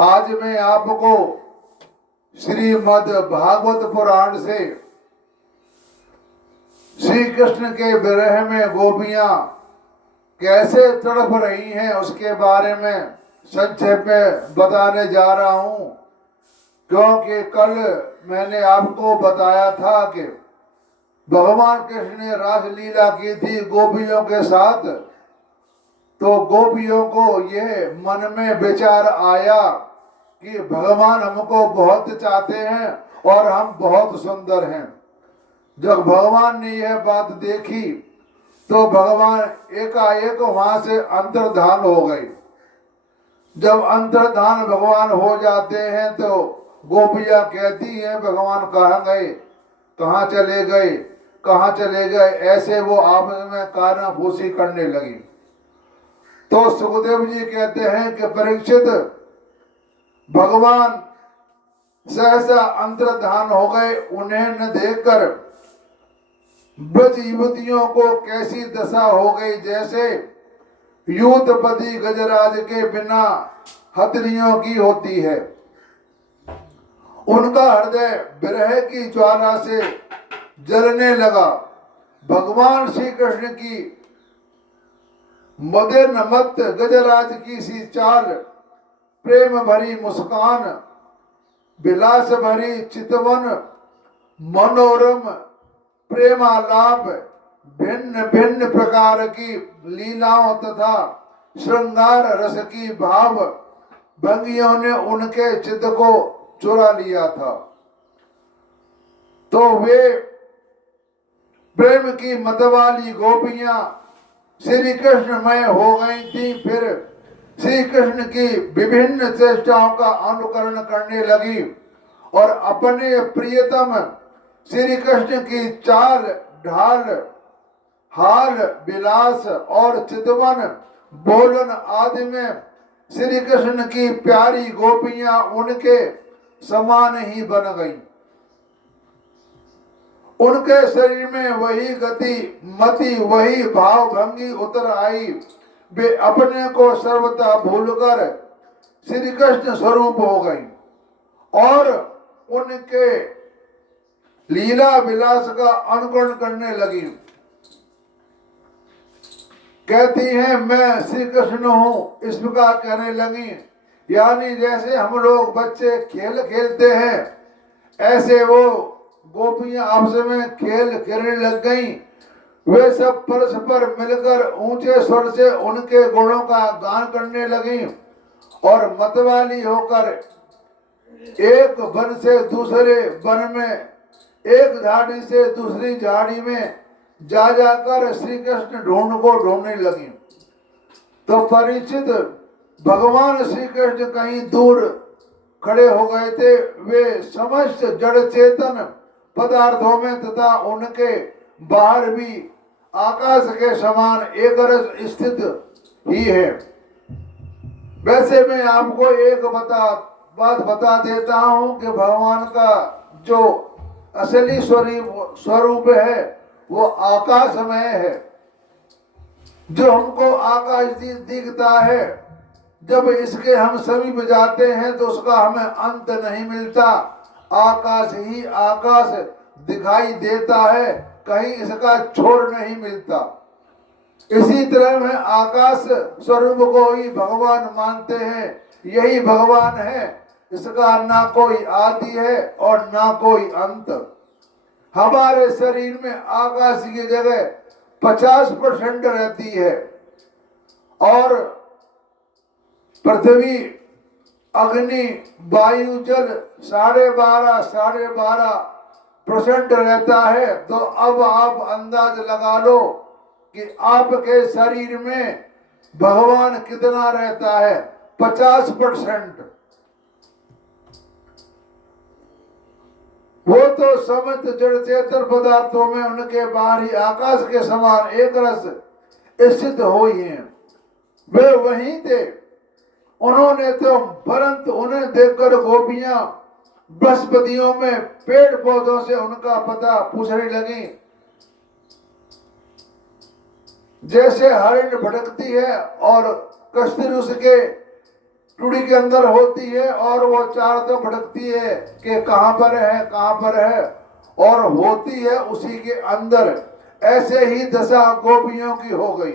आज मैं आपको श्रीमद् भागवत पुराण से श्री कृष्ण के विरह में गोपियां कैसे तड़प रही हैं उसके बारे में संक्षेप में बताने जा रहा हूं। क्योंकि कल मैंने आपको बताया था कि भगवान कृष्ण ने रासलीला की थी गोपियों के साथ, तो गोपियों को यह मन में विचार आया कि भगवान हमको बहुत चाहते हैं और हम बहुत सुंदर हैं। जब भगवान ने यह बात देखी तो भगवान एकाएक वहां से अंतर्धान हो गए। जब अंतर्धान भगवान हो जाते हैं तो गोपियां कहती हैं भगवान कहाँ गए, कहाँ चले गए, कहाँ चले गए, ऐसे वो आपस में कानाफूसी करने लगी। तो सुखदेव जी कहते हैं कि परीक्षित, भगवान सहसा अंतर्धान हो गए। उन्हें न देखकर ब्रज युवतियों को कैसी दशा हो गई, जैसे यूथपति गजराज के बिना हथनियों की होती है। उनका हृदय विरह की ज्वाला से जलने लगा। भगवान श्री कृष्ण की मदन मत गजराज की सी चाल, प्रेम भरी मुस्कान, विलास भरी चितवन, मनोरम प्रेमालाप, भिन्न भिन्न प्रकार की लीलाओं तथा श्रृंगार रस की भाव भंगियों ने उनके चित्त को चुरा लिया था। तो वे प्रेम की मतवाली गोपियां श्री कृष्णमय हो गई थी। फिर श्री कृष्ण की विभिन्न चेष्टाओं का अनुकरण करने लगी और अपने प्रियतम श्री कृष्ण की चाल ढाल, हाल विलास और चितवन बोलन आदि में श्री कृष्ण की प्यारी गोपियां उनके समान ही बन गई। उनके शरीर में वही गति मति वही भाव भंगी उतर आई। वे अपने को सर्वथा भूलकर श्री कृष्ण स्वरूप हो गई और उनके लीला विलास का अनुकरण करने लगी। कहती हैं मैं श्री कृष्ण हूं, इस प्रकार कहने लगी। यानी जैसे हम लोग बच्चे खेल खेलते हैं, ऐसे वो गोपियां आपस में खेल खेलने लग गई। वे सब परस्पर मिलकर ऊंचे स्वर से उनके गुणों का गान करने लगी और मतवाली होकर एक वन से दूसरे वन में, एक झाड़ी से दूसरी झाड़ी में जा जाकर श्री कृष्ण ढूंढने लगी। तो परीक्षित, भगवान श्री कृष्ण कहीं दूर खड़े हो गए थे। वे समस्त जड़ चेतन पदार्थों में तथा उनके बाहर भी आकाश के समान एक रस स्थित ही है। वैसे मैं आपको एक बात बता देता हूं कि भगवान का जो असली स्वरूप है वो आकाशमय है। जो हमको आकाश दिखता है, जब इसके हम समीप जाते हैं तो उसका हमें अंत नहीं मिलता। आकाश ही आकाश दिखाई देता है, कहीं इसका छोर नहीं मिलता। इसी तरह में आकाश स्वरूप को ही भगवान मानते हैं। यही भगवान है, इसका ना कोई आदि है और ना कोई अंत। हमारे शरीर में आकाश की जगह 50% रहती है और पृथ्वी, अग्नि, वायु, जल 12.5% रहता है। तो अब आप अंदाज लगा लो कि आपके शरीर में भगवान कितना रहता है। 50%। वो तो समस्त जड़ चेतन पदार्थों में उनके बाहर ही आकाश के समान एक रस स्थित हो ही हैं। वे वहीं थे। उन्होंने तो, परंतु उन्हें देखकर गोपियां बृहस्पतियों में पेड़ पौधों से उनका पता पूछने लगी। जैसे हरिण भटकती है और कश्ती उसके टुड़ी के अंदर होती है और वो चारों तरफ भटकती है कि कहां पर है, कहां पर है, और होती है उसी के अंदर। ऐसे ही दशा गोपियों की हो गई।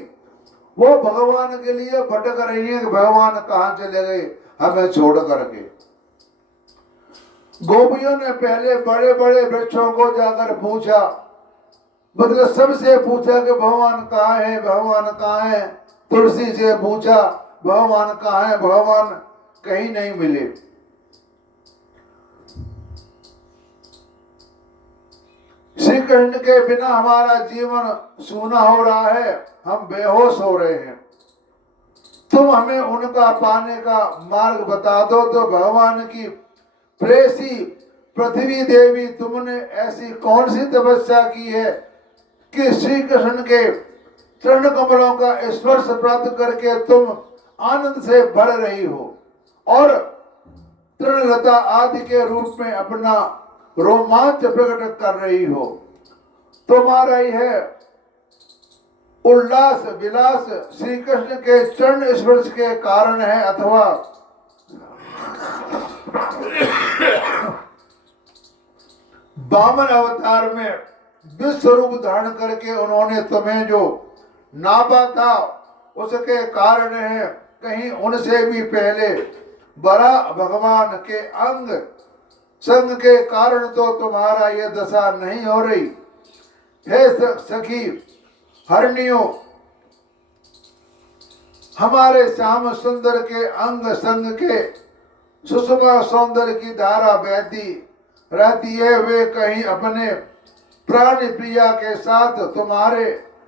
वो भगवान के लिए भटक रही है कि भगवान कहां चले गए हमें छोड़ करके। गोपियों ने पहले बड़े बड़े वृक्षों को जाकर पूछा, मतलब सबसे पूछा कि भगवान कहाँ है, भगवान कहाँ है। तुलसी से पूछा भगवान कहाँ है, भगवान कहीं नहीं मिले। श्री कृष्ण के बिना हमारा जीवन सूना हो रहा है, हम बेहोश हो रहे हैं। तुम हमें उनका पाने का मार्ग बता दो। तो भगवान की प्रेसी पृथ्वी देवी, तुमने ऐसी कौन सी तपस्या की है कि श्री कृष्ण के चरण कमलों का स्पर्श प्राप्त करके तुम आनंद से भर रही हो और तृणलता आदि के रूप में अपना रोमांच प्रकट कर रही हो। तुम्हारा यह उल्लास विलास श्री कृष्ण के चरण स्पर्श के कारण है अथवा वामन अवतार में विश्व रूप धारण करके उन्होंने तुम्हें जो नापा था उसके कारण है। कहीं उनसे भी पहले बड़ा भगवान के अंग संग के कारण तो तुम्हारा यह दशा नहीं हो रही। हे सखी हरनियों, हमारे श्याम सुंदर के अंग संग के सुषमा सौंदर्य की धारा बहती रहती है। वे कहीं अपने प्राण प्रिया के साथ तुम्हारे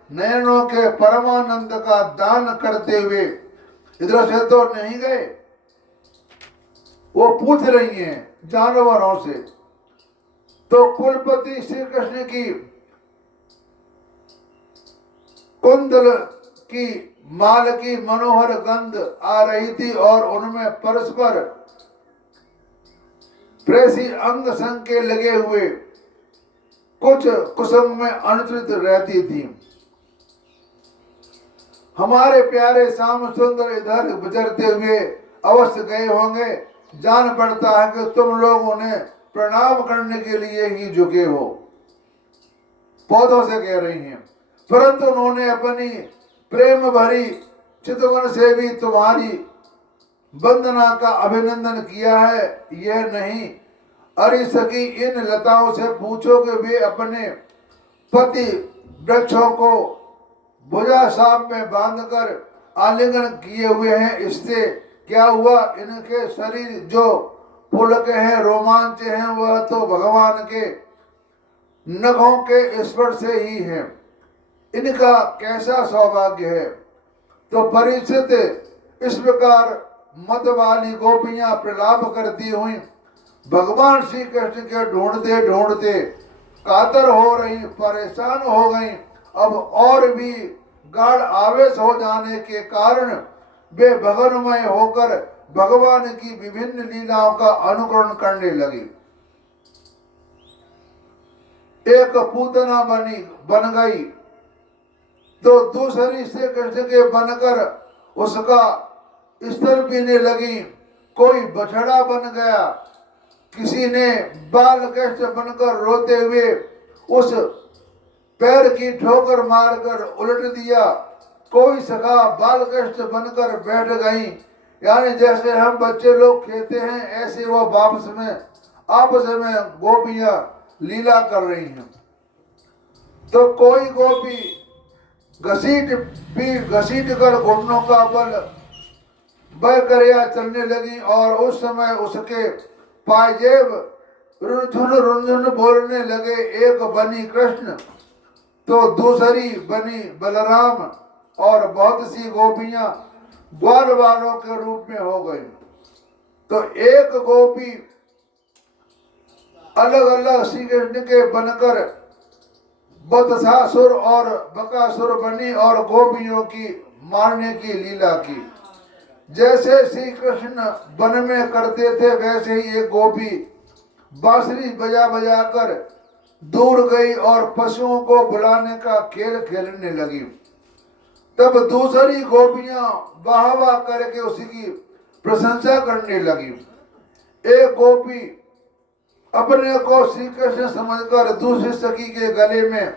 नयनों के परमानंद का दान करते हुए इधर से तो नहीं गए। वो पूछ रही हैं जानवरों से। तो कुलपति श्री कृष्ण की कुंडल की माल की मनोहर गंध आ रही थी और उनमें परस्पर प्रेसी अंग संग के लगे हुए कुछ कुसुम में अनुचित रहती थी। हमारे प्यारे श्याम सुंदर इधर गुजरते हुए अवश्य गए होंगे। जान पड़ता है कि तुम लोग उन्हें प्रणाम करने के लिए ही झुके हो। पौधों से कह रही हैं, परंतु उन्होंने अपनी प्रेम भरी चितवन से भी तुम्हारी वंदना का अभिनंदन किया है। यह नहीं अरे सखी, इन लताओं से पूछो कि वे अपने पति वृक्षों को भुजा साम में बांधकर आलिंगन किए हुए हैं। इससे क्या हुआ? इनके शरीर जो पुलक हैं, रोमांच हैं, वह तो भगवान के नखों के स्पर्श से ही है। इनका कैसा सौभाग्य है। तो परिचित इस प्रकार मत वाली गोपियां प्रलाप करती हुई भगवान श्री कृष्ण के ढूंढते ढूंढते कातर हो रही, परेशान हो गई। अब और भी गाढ़ आवेश हो जाने के कारण वे भगनमय होकर भगवान की विभिन्न लीलाओं का अनुकरण करने लगी। एक पूतना बन गई तो दूसरी श्री कृष्ण के बनकर उसका स्तर पीने लगी। कोई बछड़ा बन गया, किसी ने बाल कृष्ण बनकर रोते हुए उस पैर की ठोकर मारकर उलट दिया। कोई सखा बाल कृष्ण बनकर बैठ गई, यानी जैसे हम बच्चे लोग खेलते हैं ऐसे वो वापस में आपस में गोपियां लीला कर रही हैं। तो कोई गोपी घसीट कर घुटनों का बल बह कर चलने लगी और उस समय उसके पायजेब रुनझुन बोलने लगे। एक बनी कृष्ण तो दूसरी बनी बलराम और बहुत सी गोपियां ग्वाल वालों के रूप में हो गई। तो एक गोपी अलग अलग श्री कृष्ण के बनकर बदसासुर और बकासुर बनी और गोपियों की मारने की लीला की। जैसे श्री कृष्ण वन में करते थे वैसे ही एक गोपी बांसुरी बजा बजा कर दूर गई और पशुओं को बुलाने का खेल खेलने लगी। तब दूसरी गोपियां वाह वाह करके उसकी प्रशंसा करने लगी। एक गोपी अपने को श्री कृष्ण समझकर दूसरी सखी के गले में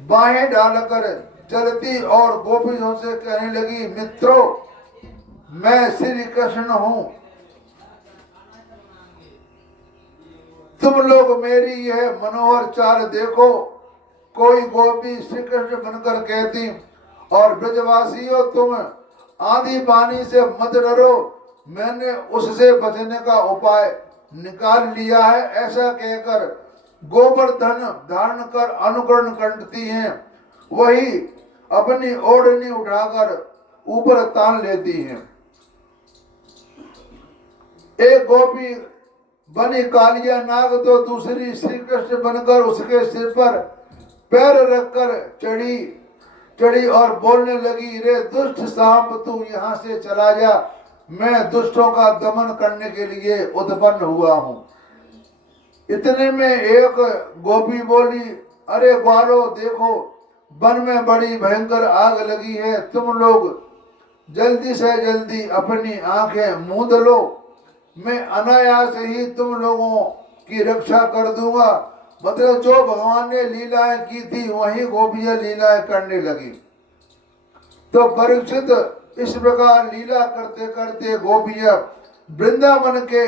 बाहें डालकर चलती और गोपियों से कहने लगी, मित्रों, मैं श्री कृष्ण हूं, तुम लोग मेरी यह मनोहर चाल देखो। कोई गोपी श्री कृष्ण बनकर कहती, और ब्रजवासियों, तुम आंधी पानी से मत डरो, मैंने उससे बचने का उपाय निकाल लिया है। ऐसा कहकर गोवर्धन धारण कर अनुकरण करती हैं, वही अपनी ओढ़नी उठाकर ऊपर तान लेती हैं। एक गोपी बनी कालिया नाग तो दूसरी श्री कृष्ण बनकर उसके सिर पर पैर रखकर चढ़ी और बोलने लगी, रे दुष्ट सांप, तू यहाँ से चला जा, मैं दुष्टों का दमन करने के लिए उत्पन्न हुआ हूँ। इतने में एक गोपी बोली, अरे ग्वालो, देखो वन में बड़ी भयंकर आग लगी है, तुम लोग जल्दी से जल्दी अपनी आंखें मूंद लो, मैं अनायास ही तुम लोगों की रक्षा कर दूंगा। मतलब जो भगवान ने लीलाएं की थी वही गोपियां लीलाएं करने लगी। तो परीक्षित इस प्रकार लीला करते करते गोपियां वृंदावन के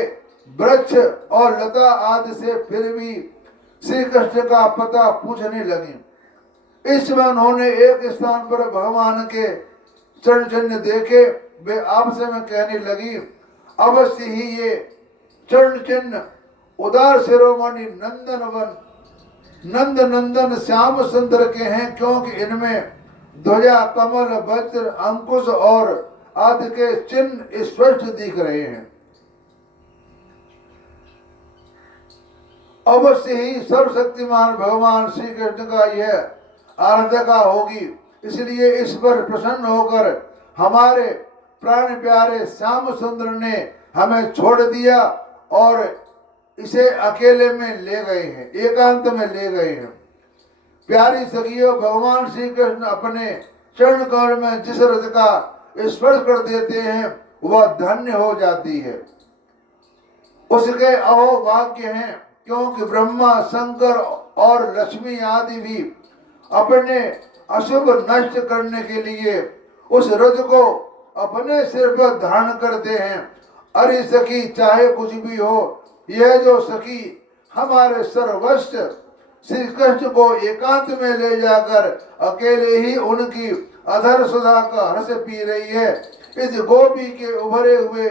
वृक्ष और लता आदि से फिर भी श्री कृष्ण का पता पूछने लगी। इस समय उन्होंने एक स्थान पर भगवान के चरण चिन्ह देखे, वे आपसे में कहने लगी, अवश्य ही ये चरण चिन्ह उदार शिरोमणि नंद नंदन श्याम सुंदर के हैं, क्योंकि इनमें ध्वजा, कमल, वज्र, अंकुश और आदि के चिन्ह स्पष्ट दिख रहे हैं। अवश्य ही सर्वशक्तिमान भगवान श्री कृष्ण का यह आराधना होगी, इसलिए इस पर प्रसन्न होकर हमारे प्राण प्यारे श्याम सुंदर ने हमें छोड़ दिया और इसे अकेले में ले गए हैं, एकांत में ले गए हैं। प्यारी सखियों, भगवान श्री कृष्ण अपने चरण कमल में जिस रस का स्पर्श कर देते हैं वह धन्य हो जाती है, उसके अहोभाग्य हैं, क्योंकि ब्रह्मा, शंकर और लक्ष्मी आदि भी अपने अशुभ नष्ट करने के लिए उस रज को अपने सिर पर धारण करते हैं। अरे सखी, चाहे कुछ भी हो, यह जो सखी हमारे सर्वस्व श्री कृष्ण को एकांत में ले जाकर अकेले ही उनकी अधर सुधा का रस पी रही है, इस गोपी के उभरे हुए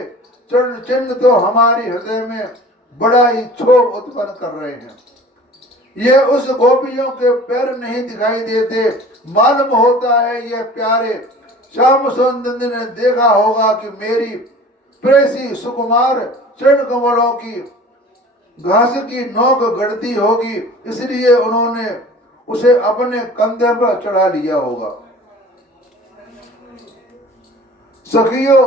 चरण चिन्ह तो हमारी हृदय में बड़ा ही क्षोभ उत्पन्न कर रहे हैं। ये उस गोपियों के पैर नहीं दिखाई देते, मालूम होता है ये प्यारे श्याम सुंदर ने देखा होगा कि मेरी प्रेसी सुकुमार चरण कमलों की घास की नोक गढ़ती होगी, इसलिए उन्होंने उसे अपने कंधे पर चढ़ा लिया होगा। सखियों,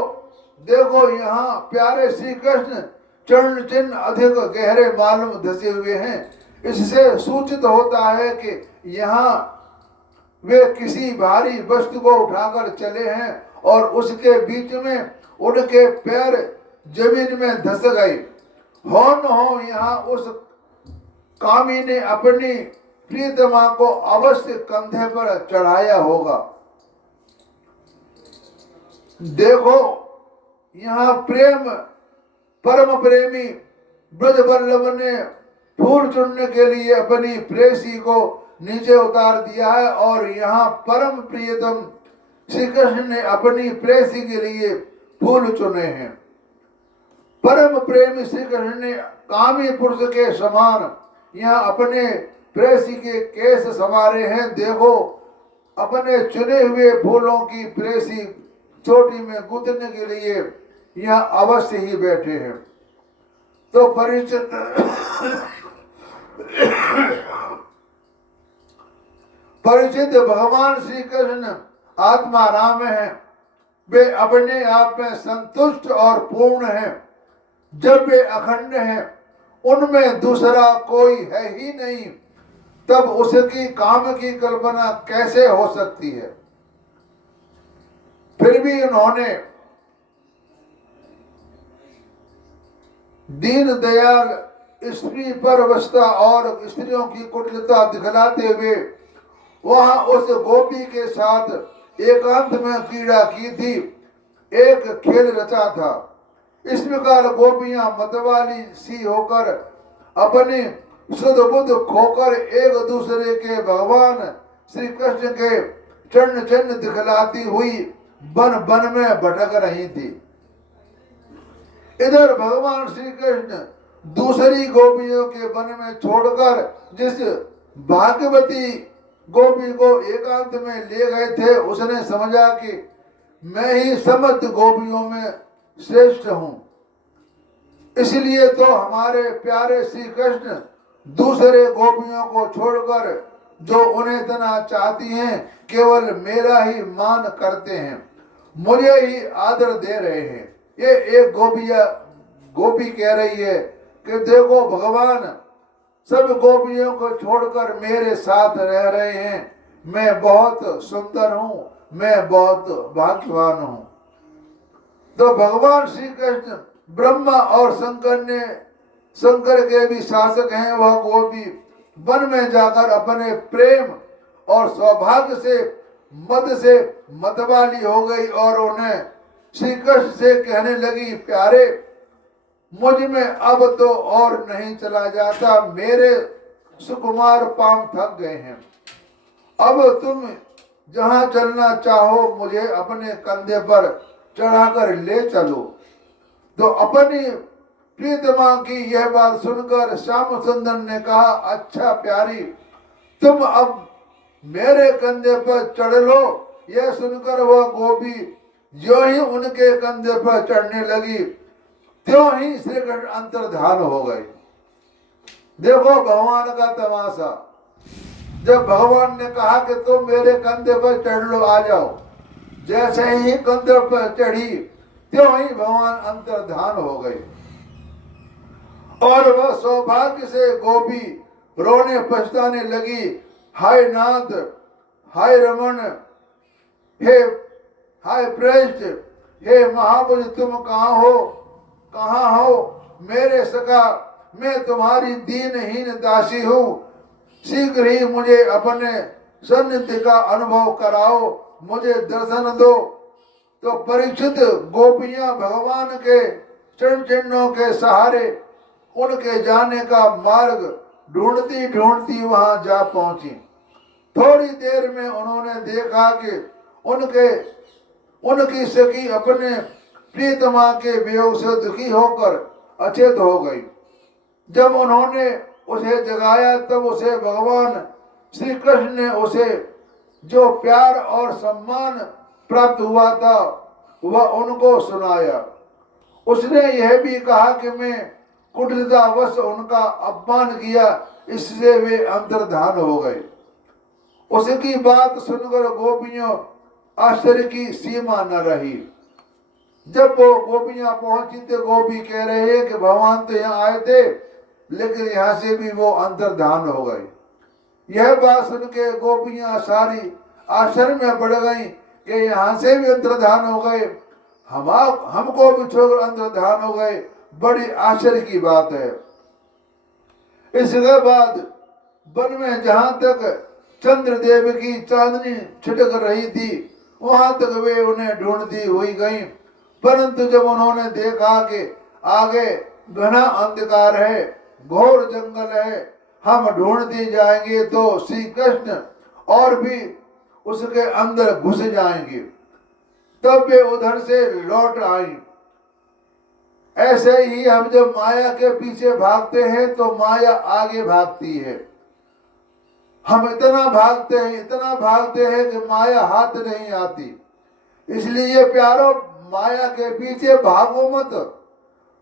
देखो यहाँ प्यारे श्री कृष्ण चरण चिन्ह अधिक गहरे मालूम धसे हुए हैं। इससे सूचित होता है कि यहाँ वे किसी भारी वस्तु को उठाकर चले हैं और उसके बीच में उनके पैर जमीन में धस गए। हो न हो यहाँ उस कामी ने अपनी प्रियतमा को अवश्य कंधे पर चढ़ाया होगा। देखो यहाँ प्रेम परम प्रेमी ब्रज वल्लभ ने फूल चुनने के लिए अपनी प्रेसी को नीचे उतार दिया है और यहाँ परम प्रियतम श्री कृष्ण ने अपनी प्रेसी के लिए फूल चुने हैं। परम प्रेमी श्री कृष्ण ने कामी पुरुष के समान यहाँ अपने प्रेसी के केस संवारे हैं। देखो, अपने चुने हुए फूलों की प्रेसी चोटी में गुदने के लिए यहाँ अवश्य ही बैठे हैं। तो परिचित भगवान श्री कृष्ण आत्मा राम है, वे अपने आप में संतुष्ट और पूर्ण हैं। जब वे अखंड हैं, उनमें दूसरा कोई है ही नहीं, तब उसकी काम की कल्पना कैसे हो सकती है। फिर भी उन्होंने दीन दयाल स्त्री परवशता और स्त्रियों की कुटिलता दिखलाते हुए वहां उस गोपी के साथ एकांत में क्रीड़ा की थी, एक खेल रचा था। इस प्रकार गोपियां मतवाली सी होकर अपने शुद्ध बुद्ध खोकर एक दूसरे के भगवान श्री कृष्ण के चरण चिन्ह दिखलाती हुई वन वन में भटक रही थी। इधर भगवान श्री कृष्ण दूसरी गोपियों के वन में छोड़कर जिस भाग्यवती गोपी को एकांत में ले गए थे, उसने समझा कि मैं ही समस्त गोपियों में श्रेष्ठ हूं। इसलिए तो हमारे प्यारे श्री कृष्ण दूसरे गोपियों को छोड़कर जो उन्हें इतना चाहती हैं, केवल मेरा ही मान करते हैं, मुझे ही आदर दे रहे हैं। ये एक गोपी कह रही है कि देखो भगवान सब गोपियों को छोड़कर मेरे साथ रह रहे हैं, मैं बहुत सुंदर हूं, मैं बहुत भाग्यवान हूं। तो भगवान श्री कृष्ण ब्रह्मा और शंकर के भी शासक हैं। वह गोपी वन में जाकर अपने प्रेम और सौभाग्य से मतवाली हो गई और उन्हें श्री कृष्ण से कहने लगी, प्यारे मुझ में अब तो और नहीं चला जाता, मेरे सुकुमार पांव थक गए हैं, अब तुम जहां चलना चाहो मुझे अपने कंधे पर चढ़ाकर ले चलो। तो अपनी प्रीतमा की यह बात सुनकर श्याम सुंदर ने कहा, अच्छा प्यारी तुम अब मेरे कंधे पर चढ़ लो। यह सुनकर वह गोपी जो ही उनके कंधे पर चढ़ने लगी, त्यों ही श्री कृष्ण अंतर्धान हो गए। देखो भगवान का तमाशा, जब भगवान ने कहा कि तुम मेरे कंधे पर चढ़ लो, आ जाओ, जैसे ही कंधे पर चढ़ी त्यों ही भगवान अंतर्धान हो गए। और वह सौभाग्य से गोपी रोने पछताने लगी, हाय नाथ, हाय रमन, हे हाय प्रेष्ठ, हे महाभुज तुम कहाँ हो मेरे सखा, मैं तुम्हारी दीनहीन दासी हूँ, शीघ्र ही मुझे अपने सान्निध्य का अनुभव कराओ, मुझे दर्शन दो। तो परीक्षित गोपियां भगवान के चरण चिन्हों के सहारे उनके जाने का मार्ग ढूंढती ढूंढती वहां जा पहुंची। थोड़ी देर में उन्होंने देखा कि उनकी सखी अपने प्रीतमा के वियोग से दुखी होकर अचेत हो गई। जब उन्होंने उसे जगाया तब उसे भगवान श्री कृष्ण ने उसे जो प्यार और सम्मान प्राप्त हुआ था वह उनको सुनाया। उसने यह भी कहा कि मैं कुटिलतावश उनका अपमान किया, इससे वे अंतर्धान हो गए। उसकी बात सुनकर गोपियों आश्चर्य की सीमा न रही। जब वो गोपियां पहुंची तो गोपी कह रहे हैं कि भगवान तो यहाँ आए थे, लेकिन यहाँ से भी वो अंतर्धान हो गए। यह बात सुन के गोपियां सारी आश्चर्य में पड़ गई कि यहाँ से भी अंतर्धान हो गए, हमको भी छोड़कर अंतर्धान हो गए, बड़ी आश्चर्य की बात है। इसके बाद वन में जहां तक चंद्रदेव की चांदनी छिटक रही थी वहां तक वे उन्हें ढूंढती हुई गई, परंतु जब उन्होंने देखा कि आगे घना अंधकार है, घोर जंगल है, हम ढूंढते जाएंगे तो श्री कृष्ण और भी उसके अंदर घुस जाएंगे, तब वे उधर से लौट आई। ऐसे ही हम जब माया के पीछे भागते हैं तो माया आगे भागती है। हम इतना भागते हैं कि माया हाथ नहीं आती। इसलिए प्यारो माया के पीछे भागो मत,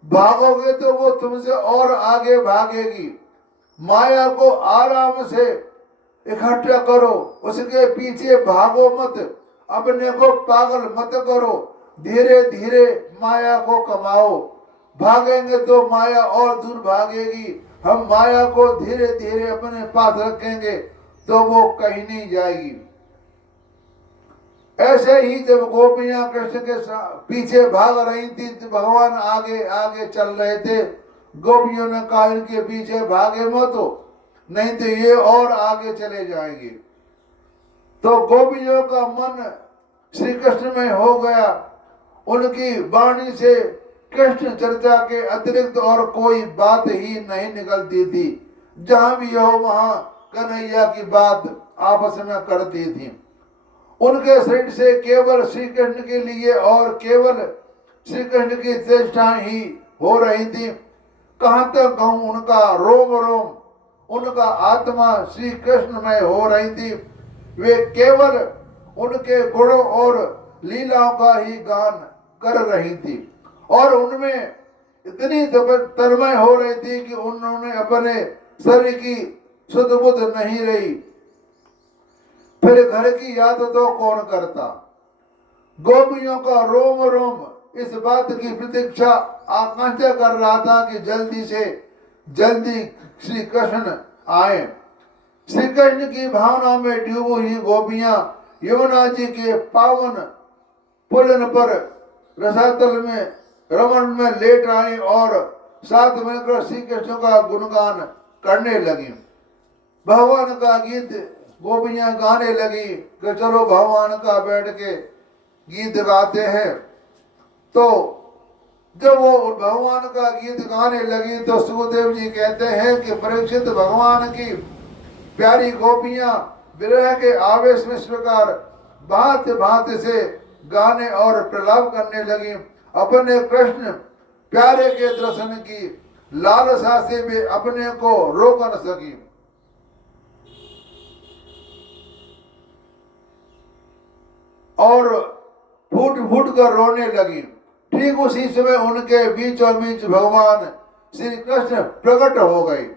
भागोगे तो वो तुमसे और आगे भागेगी। माया को आराम से इकट्ठा करो, उसके पीछे भागो मत, अपने को पागल मत करो, धीरे धीरे माया को कमाओ। भागेंगे तो माया और दूर भागेगी। हम माया को धीरे धीरे अपने पास रखेंगे तो वो कहीं नहीं जाएगी। ऐसे ही जब गोपियां कृष्ण के पीछे भाग रही थी तो भगवान आगे आगे चल रहे थे, गोपियों ने कहा इनके पीछे भागे मत हो, नहीं तो ये और आगे चले जाएंगे। तो गोपियों का मन श्री कृष्ण में हो गया। उनकी वाणी से कृष्ण चर्चा के अतिरिक्त और कोई बात ही नहीं निकलती थी। जहां भी हो वहां कन्हैया की बात आपस में करती थी। उनके शरीर से केवल श्री कृष्ण के लिए और केवल श्री कृष्ण की चेष्टा ही हो रही थी। कहां तक कहूं, उनका रोम रोम, उनका आत्मा श्री कृष्ण में हो रही थी। वे केवल उनके गुणों और लीलाओं का ही गान कर रही थी और उनमें इतनी तन्मय हो रही थी कि उन्होंने अपने शरीर की सुध बुध नहीं रही। फिर घर की याद तो कौन करता। गोपियों का रोम रोम इस बात की प्रतीक्षा आकांक्षा कर रहा था कि जल्दी से जल्दी श्री कृष्ण आए। श्री कृष्ण की भावना में डूबी हुई गोपियां यमुना जी के पावन पुलन पर रसातल में रमण में लेट आई और साथ मिलकर श्री कृष्ण का गुणगान करने लगी। भगवान का गीत गोपियां गाने लगी कि चलो भगवान का बैठ के गीत गाते हैं। तो जब वो भगवान का गीत गाने लगी तो सुखदेव जी कहते हैं कि परीक्षित भगवान की प्यारी गोपियां विरह के आवेश में इस प्रकार भांति भांति से गाने और प्रलाप करने लगी। अपने कृष्ण प्यारे के दर्शन की लालसा से भी अपने को रोक न सकी। और फूट फूट कर रोने लगी। ठीक उसी समय उनके बीचों बीच भगवान श्री कृष्ण प्रकट हो गए।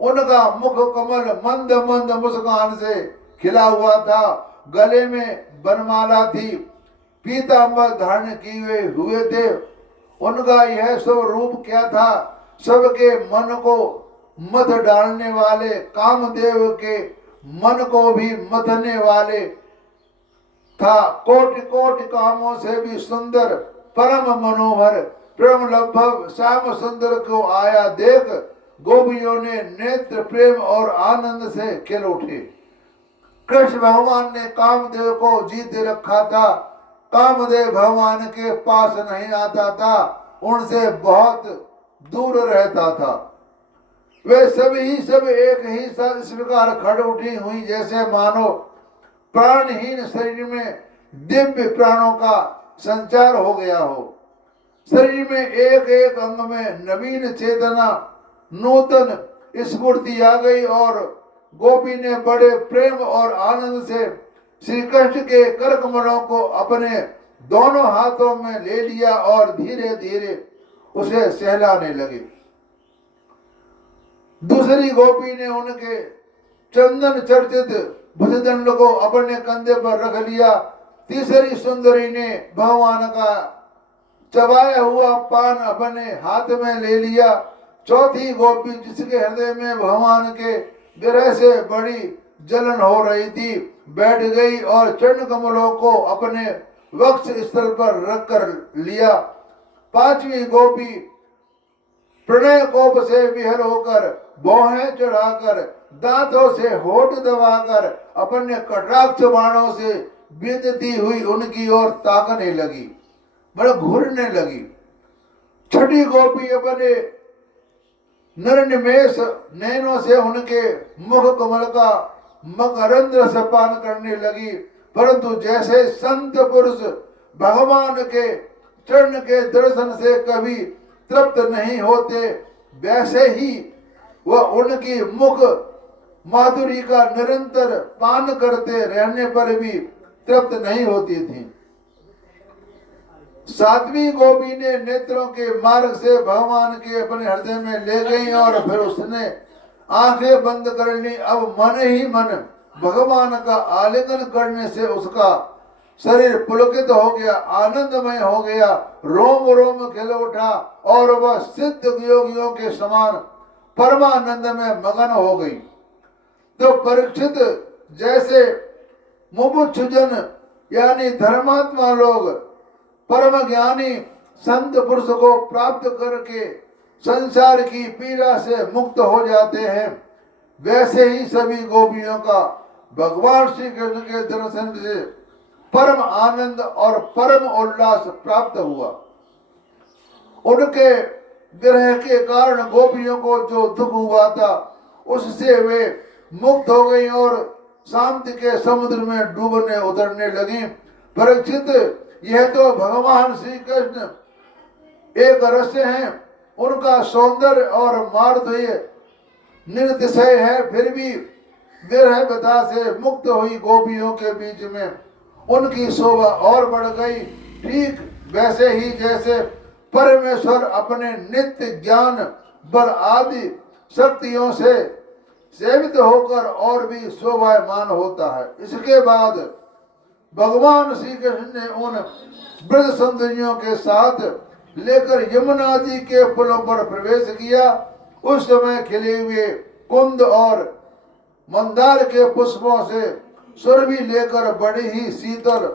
उनका मुख कमल मंद मंद मुस्कान से खिला हुआ था। गले में बनमाला थी, पीतांबर धारण किए हुए थे। उनका यह सब रूप क्या था। सबके मन को मथ डालने वाले, कामदेव के मन को भी मथने वाले था। कोटि कोटि कामों से भी सुंदर, परम मनोहर, प्रेम लब्धव श्याम सुंदर को आया देख गोपियों ने नेत्र प्रेम और आनंद से खिल उठे। कृष्ण भगवान ने कामदेव को जीते रखा था। कामदेव भगवान के पास नहीं आता था, उनसे बहुत दूर रहता था। वे सभी सब एक ही साथ इस प्रकार खड़ उठी हुई जैसे मानो प्राणहीन शरीर में दिव्य प्राणों का संचार हो गया हो। शरीर में एक एक अंग में नवीन चेतना, नूतन स्फूर्ति आ गई और गोपी ने बड़े प्रेम और आनंद से श्री कृष्ण के कर कमलों को अपने दोनों हाथों में ले लिया और धीरे धीरे उसे सहलाने लगे। दूसरी गोपी ने उनके चंदन चर्चित भुजदंड को अपने कंधे पर रख लिया। तीसरी सुंदरी ने भगवान का चबाया हुआ पान अपने हाथ में ले लिया। चौथी गोपी जिसके हृदय में भगवान के विरह से बड़ी जलन हो रही थी, बैठ गई और चरण कमलों को अपने वक्ष स्थल पर रख कर लिया। पांचवी गोपी प्रणय कोप से विहर होकर भौहें चढ़ाकर दांतों से होठ दबाकर अपने कटाक्ष बाणों से बिंदती हुई उनकी ओर ताकने लगी, बड़ा घूरने लगी। छठी गोपी अपने नरनिमेष नैनों से उनके मुख कमल का मकरंद रस पान करने लगी। परंतु जैसे संत पुरुष भगवान के चरण के दर्शन से कभी तृप्त नहीं होते, वैसे ही वह उनकी मुख माधुरी का निरंतर पान करते रहने पर भी तृप्त नहीं होती थी। सातवीं गोपी ने नेत्रों के मार्ग से भगवान के अपने हृदय में ले गई और फिर उसने आंखें बंद कर ली। अब मन ही मन भगवान का आलिंगन करने से उसका शरीर पुलकित हो गया, आनंदमय हो गया, रोम रोम खिल उठा और वह सिद्ध योगियों के समान परमानंद में मगन हो गई। तो परीक्षित जैसे मुमुक्षुजन यानी धर्मात्मा लोग परम ज्ञानी संत पुरुष को प्राप्त करके संसार की पीड़ा से मुक्त हो जाते हैं, वैसे ही सभी गोपियों का भगवान श्री कृष्ण के दर्शन से परम आनंद और परम उल्लास प्राप्त हुआ। उनके विरह के कारण गोपियों को जो दुख हुआ था उससे वे मुक्त हो गई और शांति के समुद्र में डूबने उतरने लगी। परीक्षित, यह तो भगवान श्री कृष्ण एक रस हैं, उनका सौंदर्य और माधुर्य निर्तिशय है, फिर भी विरह व्यथा से मुक्त हुई गोपियों के बीच में उनकी शोभा और बढ़ गई। ठीक वैसे ही जैसे परमेश्वर अपने नित्य ज्ञान बल आदि शक्तियों से सेवित होकर और भी शोभायमान होता है। इसके बाद भगवान श्री कृष्ण ने उन वृद्ध सुंदरियों के साथ लेकर यमुना जी के पुलों पर प्रवेश किया। उस समय खिले हुए कुंद और मंदार के पुष्पों से सुरभि लेकर बड़ी ही शीतल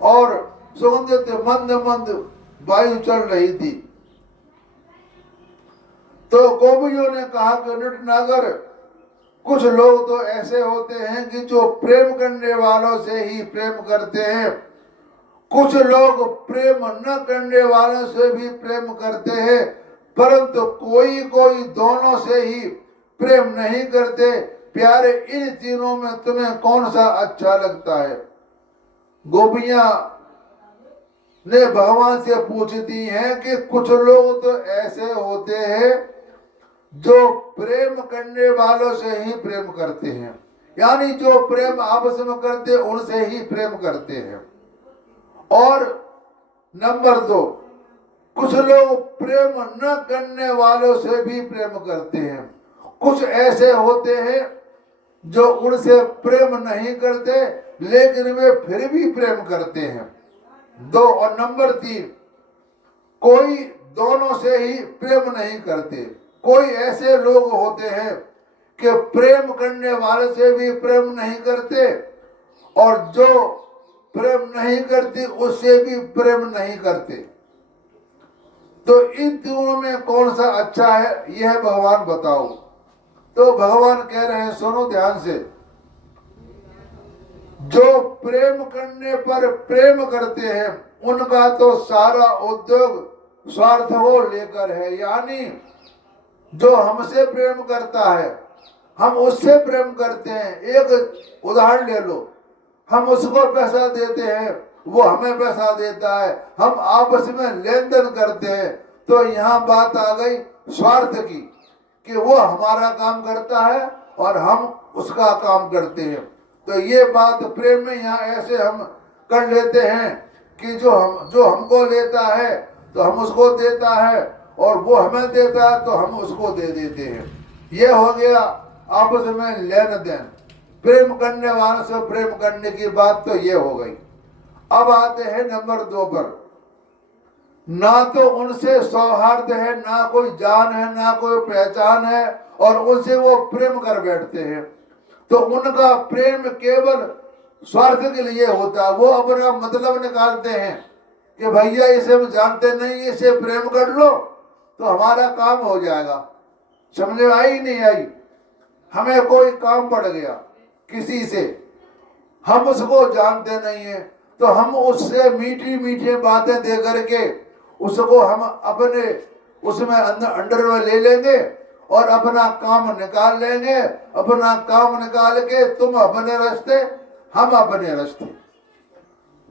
और सुगंधित मंद मंद वायु चल रही थी। तो गोपियों ने कहा कि नटनागर, कुछ लोग तो ऐसे होते हैं कि जो प्रेम करने वालों से ही प्रेम करते हैं, कुछ लोग प्रेम न करने वालों से भी प्रेम करते हैं, परंतु कोई कोई दोनों से ही प्रेम नहीं करते। प्यारे, इन तीनों में तुम्हें कौन सा अच्छा लगता है? गोपियां ने भगवान से पूछती हैं कि कुछ लोग तो ऐसे होते हैं जो प्रेम करने वालों से ही प्रेम करते हैं, यानी जो प्रेम आपस में करते उनसे ही प्रेम करते हैं। और नंबर 2, कुछ लोग प्रेम न करने वालों से भी प्रेम करते हैं। कुछ ऐसे होते हैं जो उनसे प्रेम नहीं करते लेकिन वे फिर भी प्रेम करते हैं। 2 और नंबर 3, कोई दोनों से ही प्रेम नहीं करते। कोई ऐसे लोग होते हैं कि प्रेम करने वाले से भी प्रेम नहीं करते और जो प्रेम नहीं करती उससे भी प्रेम नहीं करते। तो इन तीनों में कौन सा अच्छा है, यह भगवान बताओ। तो भगवान कह रहे हैं, सुनो ध्यान से, जो प्रेम करने पर प्रेम करते हैं उनका तो सारा उद्योग स्वार्थ को लेकर है। यानी जो हमसे प्रेम करता है हम उससे प्रेम करते हैं। एक उदाहरण ले लो, हम उसको पैसा देते हैं, वो हमें पैसा देता है, हम आपस में लेन देन करते हैं। तो यहाँ बात आ गई स्वार्थ की, कि वो हमारा काम करता है और हम उसका काम करते हैं। तो ये बात प्रेम में यहाँ ऐसे हम कर लेते हैं कि जो हमको लेता है तो हम उसको देता है और वो हमें देता है तो हम उसको दे देते हैं। ये हो गया आपस में लेन देन। प्रेम करने वालों से प्रेम करने की बात तो ये हो गई। अब आते हैं नंबर 2 पर। ना तो उनसे सौहार्द है, ना कोई जान है, ना कोई पहचान है और उनसे वो प्रेम कर बैठते हैं। तो उनका प्रेम केवल स्वार्थ के लिए होता है। वो अपना मतलब निकालते हैं कि भैया इसे हम जानते नहीं, इसे प्रेम कर लो तो हमारा काम हो जाएगा। समझ में आई नहीं आई? हमें कोई काम पड़ गया किसी से, हम उसको जानते नहीं है तो हम उससे मीठी मीठी बातें दे करके उसको हम अपने उसमें अंडर में ले लेंगे और अपना काम निकाल लेंगे। अपना काम निकाल के तुम अपने रास्ते, हम अपने रास्ते।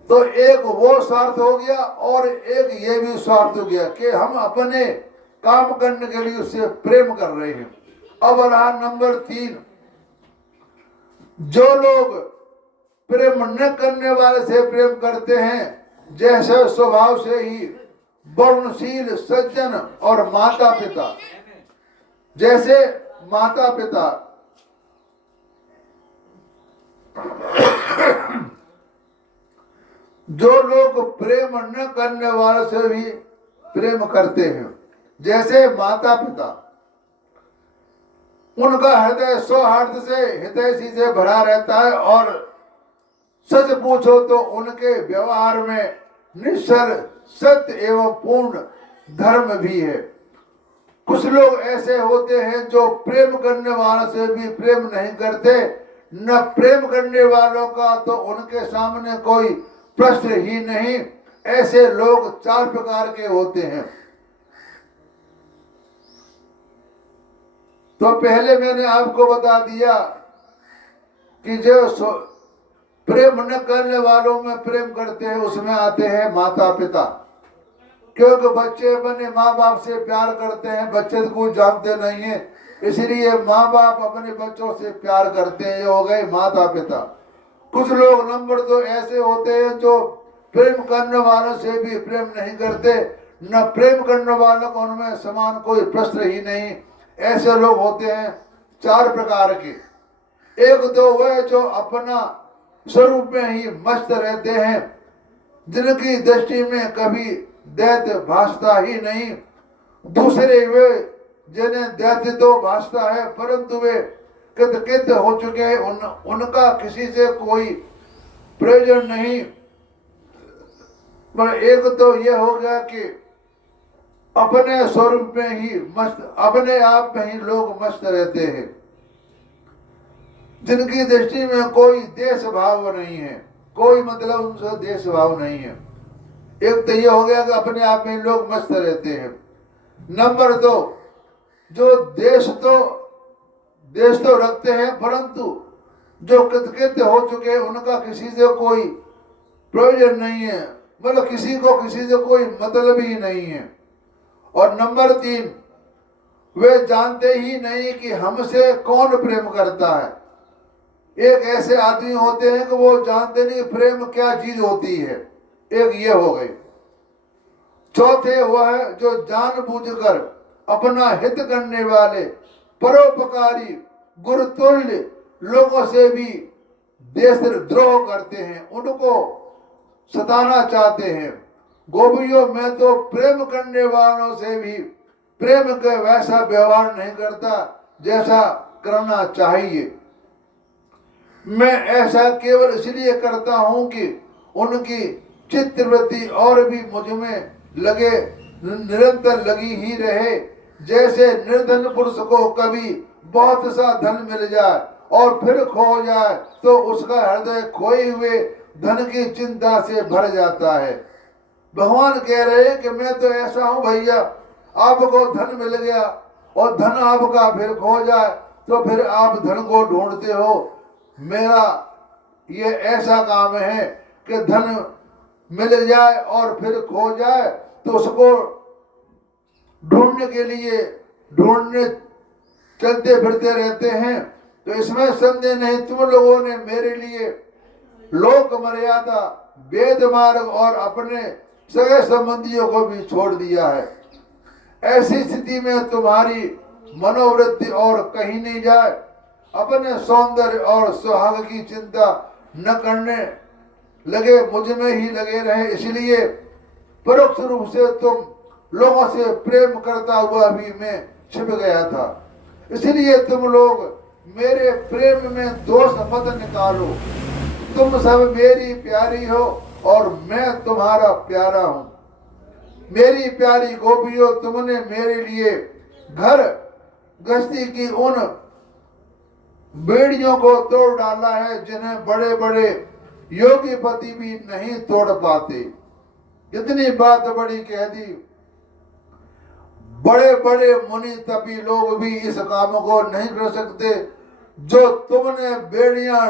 तो एक वो स्वार्थ हो गया और एक ये भी स्वार्थ हो गया कि हम अपने काम करने के लिए उससे प्रेम कर रहे हैं। अब रहा नंबर 3, जो लोग प्रेम न करने वाले से प्रेम करते हैं, जैसे स्वभाव से ही वर्णशील सज्जन और माता पिता। जैसे माता पिता जो लोग प्रेम न करने वाले से भी प्रेम करते हैं, जैसे माता पिता, उनका हृदय सौहार्द से हितैषी से भरा रहता है और सच पूछो तो उनके व्यवहार में निश्चल सत्य एवं पूर्ण धर्म भी है। कुछ लोग ऐसे होते हैं जो प्रेम करने वालों से भी प्रेम नहीं करते, न प्रेम करने वालों का तो उनके सामने कोई प्रश्न ही नहीं। ऐसे लोग 4 प्रकार के होते हैं। तो पहले मैंने आपको बता दिया कि जो प्रेम न करने वालों में प्रेम करते हैं, उसमें आते हैं माता पिता। क्योंकि बच्चे अपने माँ बाप से प्यार करते हैं, बच्चे तो कुछ जानते नहीं है, इसलिए माँ बाप अपने बच्चों से प्यार करते हैं। ये हो गए माता पिता। कुछ लोग नंबर 2 ऐसे होते हैं जो प्रेम करने वालों से भी प्रेम नहीं करते, न प्रेम करने वालों को उनमें समान कोई प्रश्न ही नहीं। ऐसे लोग होते हैं 4 प्रकार के। एक तो वह जो अपना स्वरूप में ही मस्त रहते हैं, जिनकी दृष्टि में कभी दैत्य भासता ही नहीं। दूसरे वे जिन्हें दैत्य तो भासता है, परंतु वे कृतकृत्य हो चुके हैं, उनका किसी से कोई प्रयोजन नहीं। पर एक तो यह हो गया कि अपने स्वरूप में ही मस्त, अपने आप में ही लोग मस्त रहते हैं, जिनकी दृष्टि में कोई देश भाव नहीं है, कोई मतलब उनसे देश भाव नहीं है। एक तो ये हो गया कि अपने आप में लोग मस्त रहते हैं। नंबर 2, जो देश तो रखते हैं, परंतु जो कृतकृत्य हो चुके हैं, उनका किसी से कोई प्रयोजन नहीं है, मतलब किसी को किसी से कोई मतलब ही नहीं है। और नंबर 3, वे जानते ही नहीं कि हमसे कौन प्रेम करता है। एक ऐसे आदमी होते हैं कि वो जानते नहीं प्रेम क्या चीज होती है। एक ये हो गई। चौथे वह जो जानबूझकर अपना हित करने वाले परोपकारी गुरुतुल्य लोगों से भी देशद्रोह करते हैं, उनको सताना चाहते हैं। गोपियों में तो प्रेम करने वालों से भी प्रेम का वैसा व्यवहार नहीं करता जैसा करना चाहिए। मैं ऐसा केवल इसलिए करता हूं कि उनकी चित्तवृत्ति और भी मुझ में लगे, निरंतर लगी ही रहे। जैसे निर्धन पुरुष को कभी बहुत सा धन मिल जाए और फिर खो जाए तो उसका हृदय खोए हुए धन की चिंता से भर जाता है। भगवान कह रहे हैं कि मैं तो ऐसा हूं भैया, आपको धन मिल गया और धन आपका फिर खो जाए तो फिर आप धन को ढूंढते हो। मेरा ये ऐसा काम है कि धन मिल जाए और फिर खो जाए तो उसको ढूंढने के लिए ढूंढने चलते फिरते रहते हैं। तो इसमें संदेह नहीं, तुम लोगों ने मेरे लिए लोक मर्यादा, वेद मार्ग और अपने सगे संबंधियों को भी छोड़ दिया है। ऐसी स्थिति में तुम्हारी मनोवृत्ति और कहीं नहीं जाए, अपने सौंदर्य और सुहाग की चिंता न करने लगे, मुझ में ही लगे रहे। इसलिए परोक्ष रूप से तुम लोगों से प्रेम करता हुआ भी मैं छिप गया था। इसलिए तुम लोग मेरे प्रेम में दोष मत निकालो। तुम सब मेरी प्यारी हो और मैं तुम्हारा प्यारा हूं। मेरी प्यारी गोपियों, तुमने मेरे लिए घर गृहस्थी की उन बेड़ियों को तोड़ डाला है जिन्हें बड़े बड़े योगी पति भी नहीं तोड़ पाते। इतनी बात बड़ी कह दी, बड़े बड़े मुनि तपी लोग भी इस काम को नहीं कर सकते जो तुमने बेड़ियां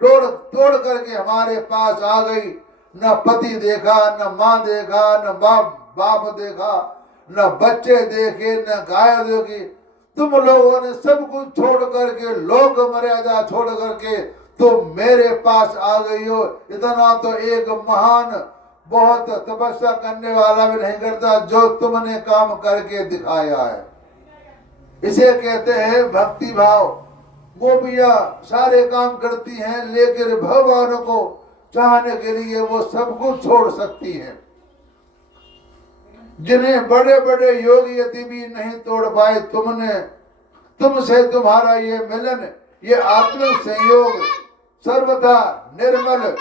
तोड़ तोड़ करके हमारे पास आ गई। न पति देखा, न माँ देखा, न बाप देखा, न बच्चे देखे, न गाय देखी। तुम लोगों ने सब कुछ छोड़ करके, लोक मर्यादा छोड़ करके तुम मेरे पास आ गई हो। इतना तो एक महान बहुत तपस्या करने वाला भी नहीं करता जो तुमने काम करके दिखाया है। इसे कहते हैं भक्ति भाव। गोपियां सारे काम करती हैं, लेकिन भगवान को चाहने के लिए वो सब कुछ छोड़ सकती हैं, जिन्हें बड़े बड़े योगी यति भी नहीं तोड़ पाए। तुमसे तुम्हारा ये मिलन, ये आत्मिक संयोग सर्वथा निर्मल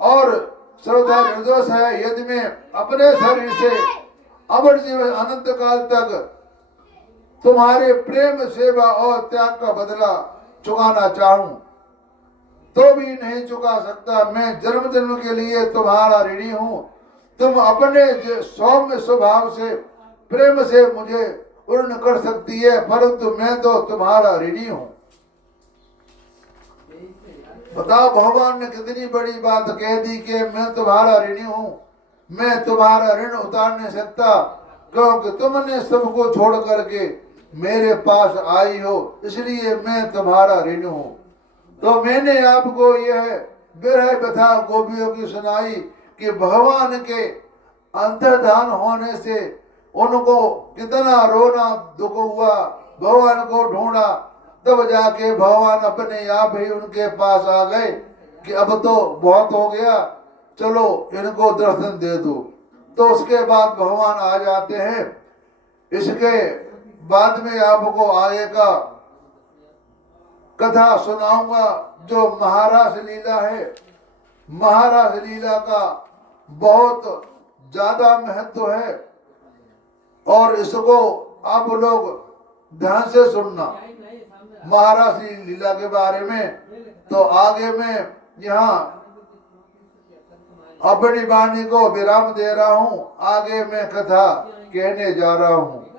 और सर्वथा निर्दोष है। यदि मैं अपने शरीर से अमर जीवन अनंत काल तक तुम्हारे प्रेम सेवा और त्याग का बदला चुकाना चाहूं तो भी नहीं चुका सकता। मैं जन्म जन्म के लिए तुम्हारा ऋणी हूं। तुम अपने सौम्य स्वभाव से प्रेम से मुझे पूर्ण कर सकती है, परंतु मैं तो तुम्हारा ऋणी हूं। बताओ भगवान ने कितनी बड़ी बात कह दी कि मैं तुम्हारा ऋणी हूं। मैं तुम्हारा ऋण उतार नहीं सकता, क्योंकि तुमने सबको छोड़ करके मेरे पास आई हो, इसलिए मैं तुम्हारा ऋणी हूं। तो मैंने आपको यह विरह व्यथा गोपियों की सुनाई कि भगवान के अंतर्धान होने से उनको कितना रोना दुख हुआ, भगवान को ढूंढा, तब जाके भगवान अपने आप ही उनके पास आ गए कि अब तो बहुत हो गया, चलो इनको दर्शन दे दो। तो उसके बाद भगवान आ जाते हैं। इसके बाद में आपको आगे का कथा सुनाऊंगा जो महारास लीला है। महारास लीला का बहुत ज्यादा महत्व है और इसको आप लोग ध्यान से सुनना महारास लीला के बारे में। तो आगे मैं यहाँ अपनी वाणी को विराम दे रहा हूँ, आगे मैं कथा कहने जा रहा हूँ।